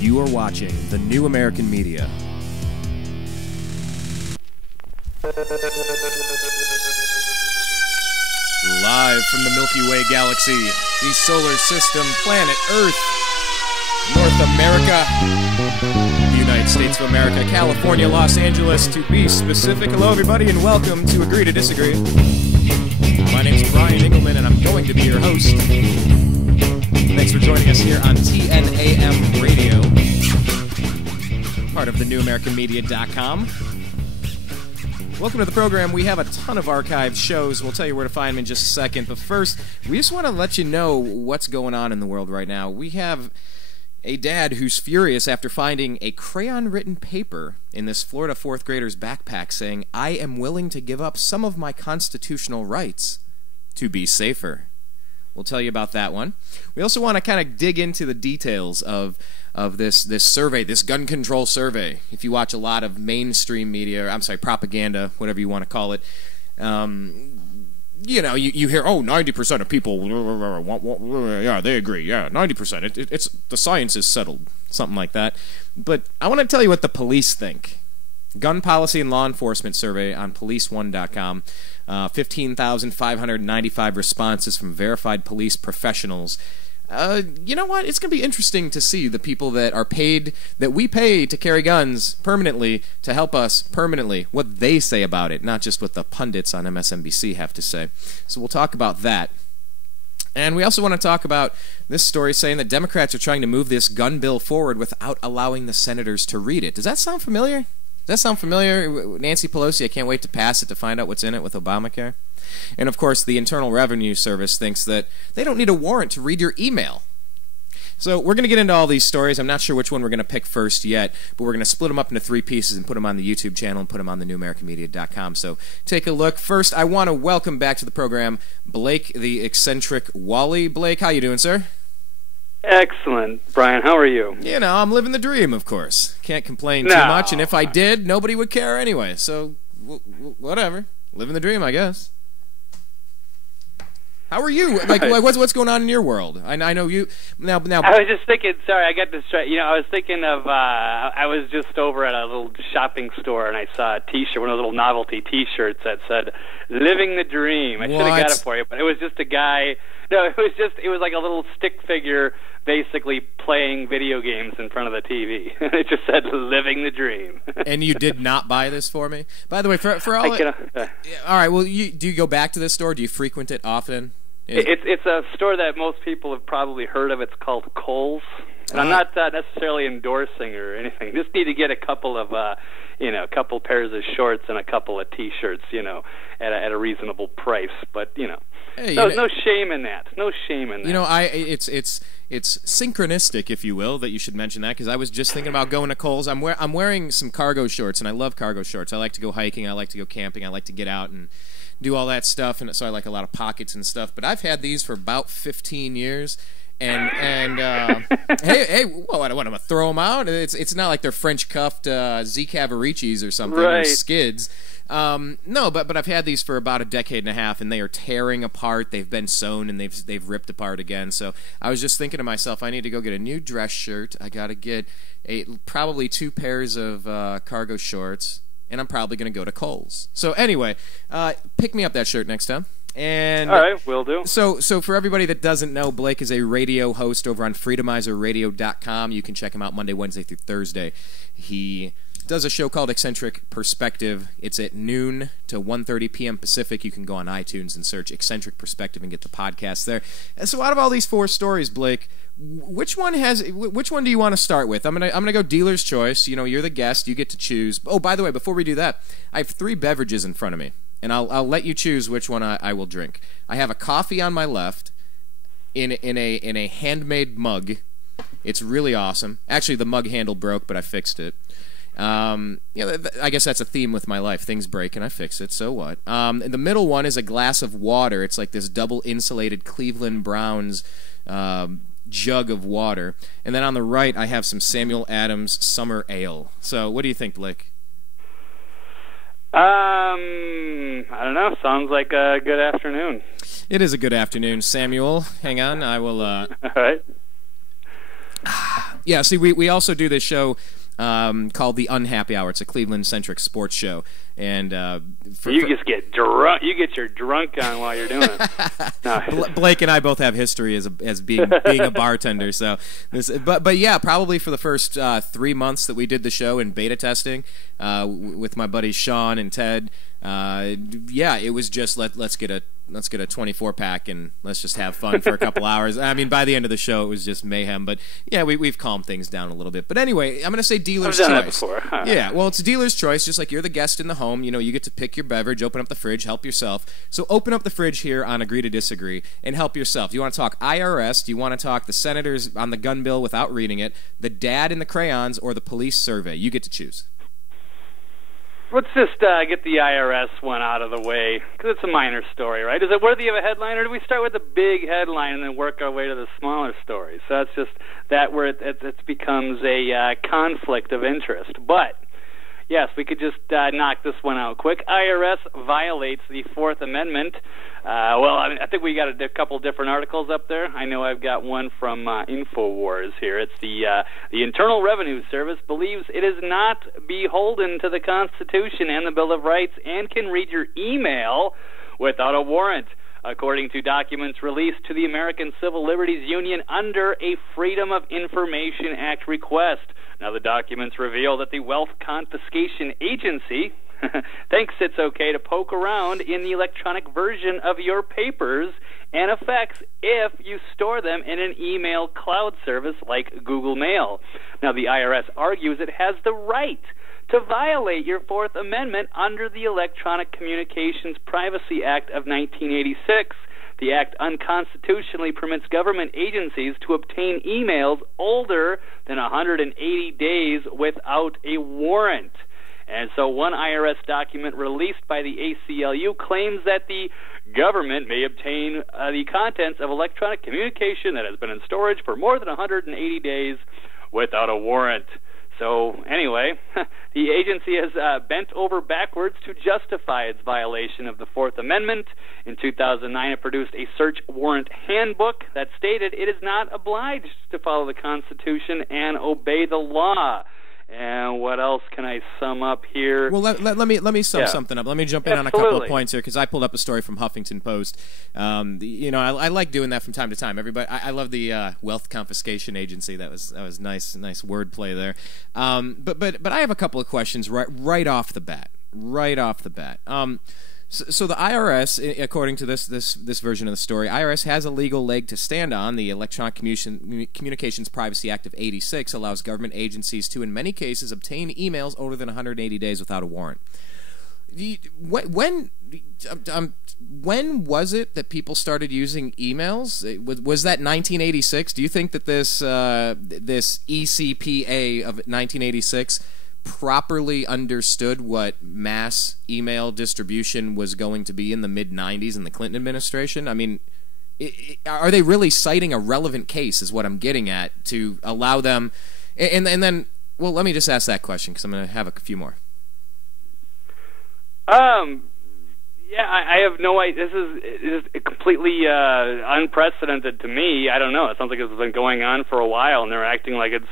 You are watching the New American Media. Live from the Milky Way galaxy, the solar system, planet Earth, North America, the United States of America, California, Los Angeles, to be specific. Hello, everybody, and welcome to Agree to Disagree. My name's Brian Engelman, and I'm going to be your host. Thanks for joining us here on TNAM Radio, part of the NewAmericanMedia.com. Welcome to the program. We have a ton of archived shows. We'll tell you where to find them in just a second. But first, we just want to let you know what's going on in the world right now. We have a dad who's furious after finding a crayon-written paper in this Florida fourth grader's backpack saying, "I am willing to give up some of my constitutional rights to be safer." We'll tell you about that one. We also want to kind of dig into the details of this survey, this gun control survey. If you watch a lot of mainstream media, or, I'm sorry, propaganda, whatever you want to call it, you know, you hear, 90% of people, yeah, they agree, yeah, 90%. It's the science is settled, something like that. But I want to tell you what the police think. Gun Policy and Law Enforcement Survey on policeone.com. 15,595 responses from verified police professionals. You know what? It's going to be interesting to see the people that are paid, that we pay to carry guns permanently, to help us permanently, what they say about it, not just what the pundits on MSNBC have to say. So we'll talk about that. And we also want to talk about this story saying that Democrats are trying to move this gun bill forward without allowing the senators to read it. Does that sound familiar? Does that sound familiar? Nancy Pelosi, I can't wait to pass it to find out what's in it with Obamacare. And of course, the Internal Revenue Service thinks that they don't need a warrant to read your email. So we're going to get into all these stories. I'm not sure which one we're going to pick first yet, but we're going to split them up into three pieces and put them on the YouTube channel and put them on the NewAmericanMedia.com. So take a look. First, I want to welcome back to the program Blake, the eccentric Walley. Blake, how you doing, sir? Excellent. Brian, how are you? You know, I'm living the dream, of course. Can't complain too much, and if I did, nobody would care anyway. So, whatever. Living the dream, I guess. How are you? Like, what's going on in your world? I know you now. I was just thinking. Sorry, I got distracted. You know, I was thinking of. I was just over at a little shopping store, and I saw a T-shirt, one of those little novelty T-shirts that said "Living the Dream." I should have got it for you, but it was just a guy. No, it was like a little stick figure, basically playing video games in front of the TV. It just said "Living the Dream." And you did not buy this for me, by the way. For all, all right. Well, do you go back to this store? Do you frequent it often? It's a store that most people have probably heard of. It's called Kohl's, and I'm not necessarily endorsing or anything. Just need to get a couple of a couple pairs of shorts and a couple of T-shirts, at a reasonable price. But hey, no shame in that. No shame in that. You know, it's synchronistic, if you will, that you should mention that, because I was just thinking about going to Kohl's. I'm wearing some cargo shorts, and I love cargo shorts. I like to go hiking. I like to go camping. I like to get out and do all that stuff, and so I like a lot of pockets and stuff. But I've had these for about 15 years, and hey, what am I throw them out? It's not like they're French cuffed Z Cavaricis or something, right? Or skids. No, but I've had these for about a decade and a half, and they are tearing apart. They've been sewn, and they've ripped apart again. So I was just thinking to myself, I need to go get a new dress shirt. I got to get probably 2 pairs of cargo shorts. And I'm probably going to go to Kohl's. So anyway, pick me up that shirt next time. And all right, will do. So for everybody that doesn't know, Blake is a radio host over on freedomizerradio.com. You can check him out Monday, Wednesday through Thursday. He does a show called Eccentric Perspective. It's at noon to 1:30 p.m. Pacific. You can go on iTunes and search Eccentric Perspective and get the podcast there. And so out of all these 4 stories, Blake, which one do you want to start with? I'm gonna go dealer's choice. You're the guest. You get to choose. Oh, by the way, before we do that, I have 3 beverages in front of me, and I'll let you choose which one I will drink. I have a coffee on my left, in a handmade mug. It's really awesome. Actually, the mug handle broke, but I fixed it. I guess that's a theme with my life. Things break and I fix it, so what? The middle one is a glass of water. It's like this double insulated Cleveland Browns jug of water. And then on the right, I have some Samuel Adams Summer Ale. So what do you think, Blake? I don't know. Sounds like a good afternoon. It is a good afternoon, Samuel. Hang on, I will... All right. Yeah, see, we also do this show called The Unhappy Hour. It's a Cleveland-centric sports show. And just get drunk. You get your drunk on while you're doing it. No. Blake and I both have history as being a bartender. So, but yeah, probably for the first 3 months that we did the show in beta testing with my buddies Sean and Ted. Yeah, it was just let's get a 24-pack and let's just have fun for a couple hours. I mean, by the end of the show, it was just mayhem. But yeah, we've calmed things down a little bit. But anyway, I'm going to say dealer's choice. I've done that before. Yeah, well, it's dealer's choice. Just like you're the guest in the home, you get to pick your beverage, open up the fridge, help yourself. So open up the fridge here on Agree to Disagree and help yourself. Do you want to talk I.R.S? Do you want to talk the senators on the gun bill without reading it, the dad in the crayons, or the police survey? You get to choose. Let's just get the I.R.S. one out of the way, because it's a minor story, right? Is it worthy of a headline, or do we start with the big headline and then work our way to the smaller stories? So that's just that where it becomes a conflict of interest. But, yes, we could just knock this one out quick. I.R.S. violates the Fourth Amendment. I think we got a couple different articles up there. I know I've got one from InfoWars here. It's the Internal Revenue Service believes it is not beholden to the Constitution and the Bill of Rights and can read your email without a warrant, according to documents released to the American Civil Liberties Union under a Freedom of Information Act request. Now, the documents reveal that the Wealth Confiscation Agency thinks it's okay to poke around in the electronic version of your papers and effects if you store them in an email cloud service like Google Mail. Now, the I.R.S. argues it has the right to violate your Fourth Amendment under the Electronic Communications Privacy Act of 1986. The act unconstitutionally permits government agencies to obtain emails older than 180 days without a warrant. And so one I.R.S. document released by the ACLU claims that the government may obtain the contents of electronic communication that has been in storage for more than 180 days without a warrant. So anyway, the agency has bent over backwards to justify its violation of the Fourth Amendment. In 2009, it produced a search warrant handbook that stated it is not obliged to follow the Constitution and obey the law. And what else can I sum up here? Well, let me sum something up. Let me jump in on a couple of points here because I pulled up a story from Huffington Post. I like doing that from time to time. Everybody, I love the Wealth Confiscation Agency. That was nice wordplay there. But I have a couple of questions right off the bat. So the I.R.S., according to this version of the story, I.R.S. has a legal leg to stand on. The Electronic Communications Privacy Act of '86 allows government agencies to, in many cases, obtain emails older than 180 days without a warrant. When was it that people started using emails? Was that 1986? Do you think that this ECPA of 1986 properly understood what mass email distribution was going to be in the mid-90s in the Clinton administration? I mean, are they really citing a relevant case is what I'm getting at to allow them? And then, well, let me just ask that question because I'm going to have a few more. Yeah, I have no idea. This is completely unprecedented to me. I don't know. It sounds like this has been going on for a while, and they're acting like it's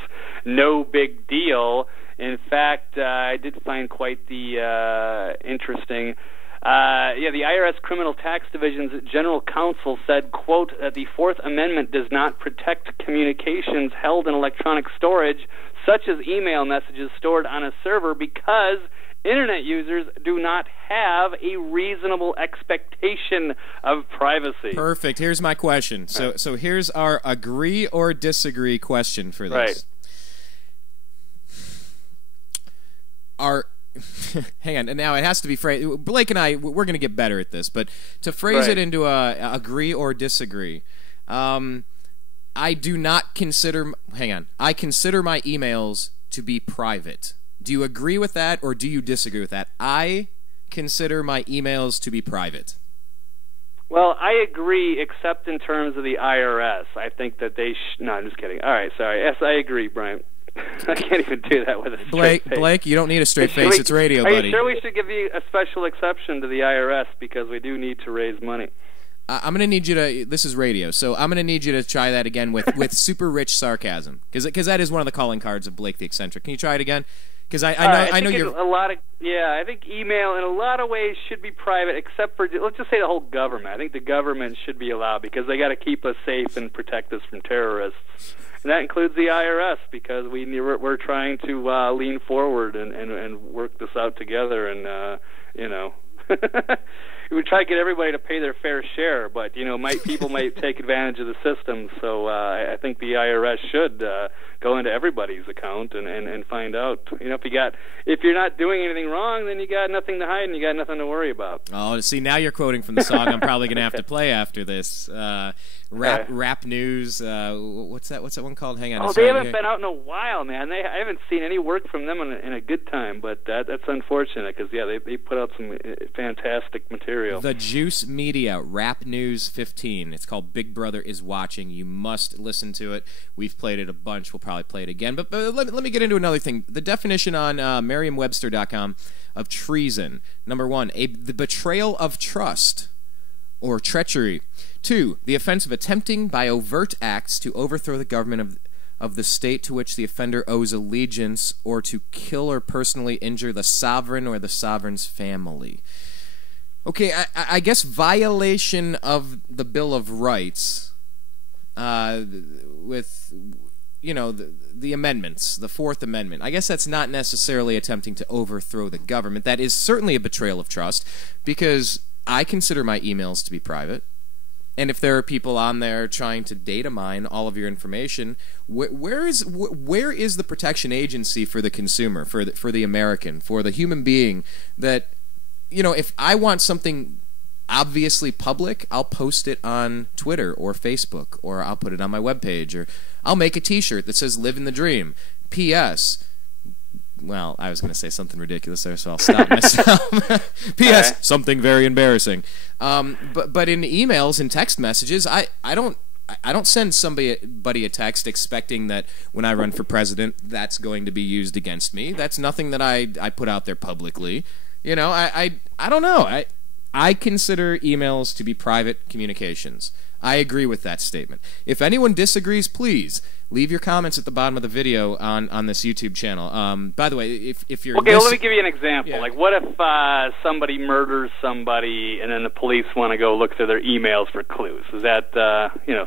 no big deal. In fact, I did find quite the interesting. The I.R.S. Criminal Tax Division's General Counsel said, quote, that the Fourth Amendment does not protect communications held in electronic storage, such as email messages stored on a server, because Internet users do not have a reasonable expectation of privacy. Perfect. Here's my question. So here's our agree or disagree question for this. Right. Hang on, and now it has to be phrased. Blake and I, we're going to get better at this, but to phrase it into a agree or disagree, I do not consider. Hang on, I consider my emails to be private. Do you agree with that, or do you disagree with that? I consider my emails to be private. Well, I agree, except in terms of the I.R.S. I think that they. No, I'm just kidding. All right, sorry. Yes, I agree, Brian. I can't even do that with a straight face. Blake, you don't need a straight face. It's radio, buddy. Are you sure we should give you a special exception to the I.R.S. because we do need to raise money? I'm going to need you to, this is radio, so I'm going to need you to try that again with super rich sarcasm, because that is one of the calling cards of Blake the Eccentric. Can you try it again? Because I know you're... I think email in a lot of ways should be private, except for, let's just say the whole government. I think the government should be allowed, because they got to keep us safe and protect us from terrorists. And that includes the I.R.S., because we're trying to lean forward and work this out together, and, we would try to get everybody to pay their fair share, but people might take advantage of the system. So I think the I.R.S. should go into everybody's account and find out. If you're not doing anything wrong, then you got nothing to hide and you got nothing to worry about. Oh, see, now you're quoting from the song I'm probably going to have to play after this. Rap News. What's that one called? Hang on. Oh, they haven't been out in a while, man. I haven't seen any work from them in a good time, but that's unfortunate because they put out some fantastic material. The Juice Media Rap News 15. It's called Big Brother is Watching. You must listen to it. We've played it a bunch. We'll probably play it again. But let me get into another thing. The definition on Merriam-Webster.com of treason. Number 1, the betrayal of trust or treachery. 2, the offense of attempting by overt acts to overthrow the government of the state to which the offender owes allegiance, or to kill or personally injure the sovereign or the sovereign's family. Okay, I guess violation of the Bill of Rights with, the amendments, the Fourth Amendment. I guess that's not necessarily attempting to overthrow the government. That is certainly a betrayal of trust, because I consider my emails to be private. And if there are people on there trying to data mine all of your information, where is the protection agency for the consumer, for the American, for the human being that, if I want something obviously public, I'll post it on Twitter or Facebook, or I'll put it on my webpage, or I'll make a T-shirt that says "Living the Dream." P.S. Well, I was going to say something ridiculous there, so I'll stop myself. P.S. Something very embarrassing. But in emails and text messages, I don't send somebody a text expecting that when I run for president, that's going to be used against me. That's nothing that I put out there publicly. I don't know. I consider emails to be private communications. I agree with that statement. If anyone disagrees, please leave your comments at the bottom of the video on this YouTube channel. By the way, if you're okay, well, let me give you an example. Yeah. Like, what if somebody murders somebody and then the police want to go look through their emails for clues? Is that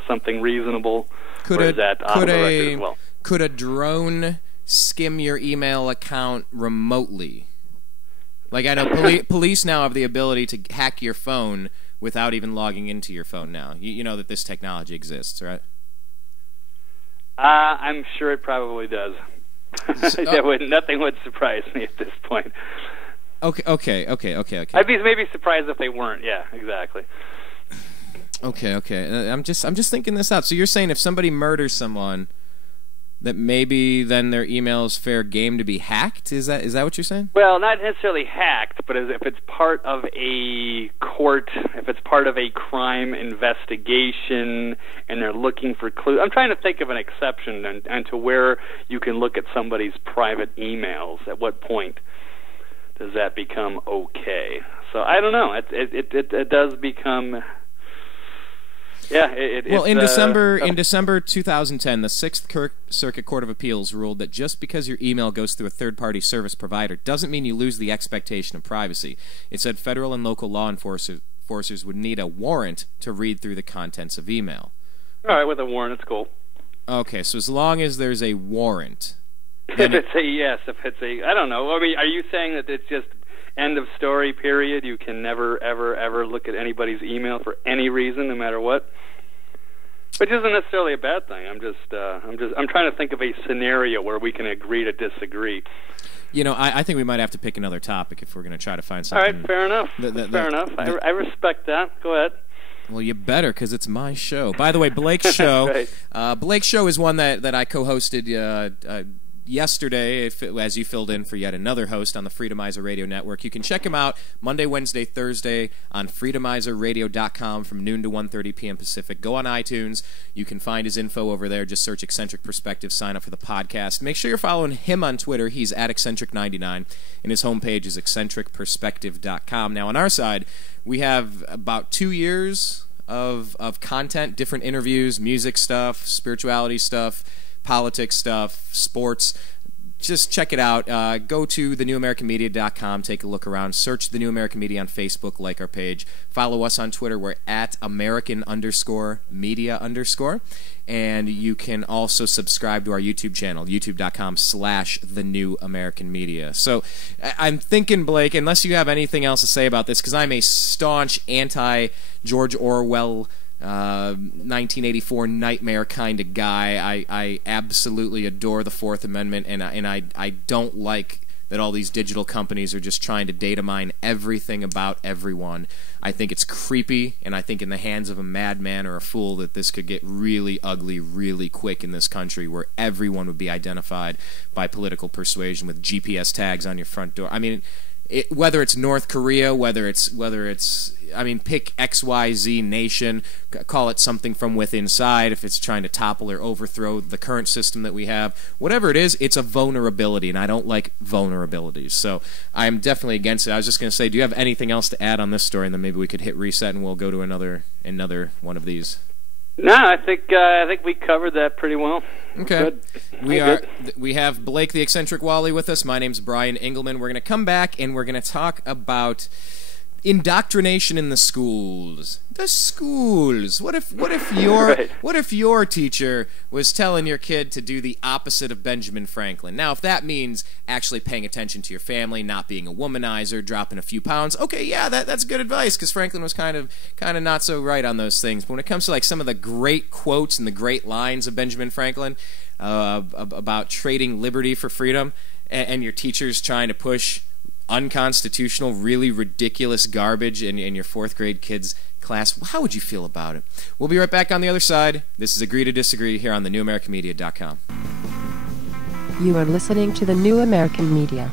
something reasonable? Or is that off the record as well? Could a drone skim your email account remotely? Like, I know police now have the ability to hack your phone without even logging into your phone now. You know that this technology exists, right? I'm sure it probably does. Nothing would surprise me at this point. Okay. I'd be maybe surprised if they weren't. Yeah, exactly. Okay. I'm just thinking this out. So you're saying if somebody murders someone, that maybe then their email is fair game to be hacked? Is that what you're saying? Well, not necessarily hacked, but if it's part of a if it's part of a crime investigation and they're looking for clues. I'm trying to think of an exception and to where you can look at somebody's private emails. At what point does that become okay? So I don't know. It does become... Yeah, in December 2010, the Sixth Circuit Court of Appeals ruled that just because your email goes through a third-party service provider doesn't mean you lose the expectation of privacy. It said federal and local law enforcers would need a warrant to read through the contents of email. All right, with a warrant, it's cool. Okay, so as long as there's a warrant. If it's I don't know. I mean, are you saying that it's just end of story, period? You can never, ever, ever look at anybody's email for any reason, no matter what? Which isn't necessarily a bad thing. I'm trying to think of a scenario where we can agree to disagree. I think we might have to pick another topic if we're going to try to find something. All right, fair enough. Fair enough. I respect that. Go ahead. Well, you better, because it's my show. By the way, Blake's show. Right. Blake's show is one that I co-hosted yesterday, as you filled in for yet another host on the Freedomizer Radio Network. You can check him out Monday, Wednesday, Thursday on freedomizerradio.com from noon to 1:30 p.m. Pacific. Go on iTunes. You can find his info over there. Just search Eccentric Perspective. Sign up for the podcast. Make sure you're following him on Twitter. He's at Eccentric99, and his homepage is eccentricperspective.com. Now, on our side, we have about 2 years of content, different interviews, music stuff, spirituality stuff, politics stuff, sports. Just check it out. Go to thenewamericanmedia.com, take a look around, search The New American Media on Facebook, like our page. Follow us on Twitter. We're at American_media_. And you can also subscribe to our YouTube channel, youtube.com/thenewamericanmedia. So I'm thinking, Blake, unless you have anything else to say about this, because I'm a staunch anti-George Orwell 1984 nightmare kind of guy. I absolutely adore the Fourth Amendment, and I don't like that all these digital companies are just trying to data mine everything about everyone. I think it's creepy, and I think in the hands of a madman or a fool that this could get really ugly really quick in this country, where everyone would be identified by political persuasion with GPS tags on your front door. I mean, whether it's North Korea, whether it's I mean, pick XYZ nation, call it something from within inside, if it's trying to topple or overthrow the current system that we have. Whatever it is, it's a vulnerability, and I don't like vulnerabilities. So I'm definitely against it. I was just going to say, do you have anything else to add on this story, and then maybe we could hit reset and we'll go to another one of these? No, I think we covered that pretty well. Okay. We have Blake the Eccentric Walley with us. My name's Brian Engelman. We're going to come back and we're going to talk about indoctrination in the schools. The schools. What if your teacher was telling your kid to do the opposite of Benjamin Franklin? Now, if that means actually paying attention to your family, not being a womanizer, dropping a few pounds, okay, yeah, that's good advice, because Franklin was kind of not so right on those things. But when it comes to like some of the great quotes and the great lines of Benjamin Franklin about trading liberty for freedom, and your teacher's trying to push unconstitutional, really ridiculous garbage in your fourth grade kids' class, how would you feel about it? We'll be right back on the other side. This is Agree to Disagree here on thenewamericanmedia.com. You are listening to The New American Media.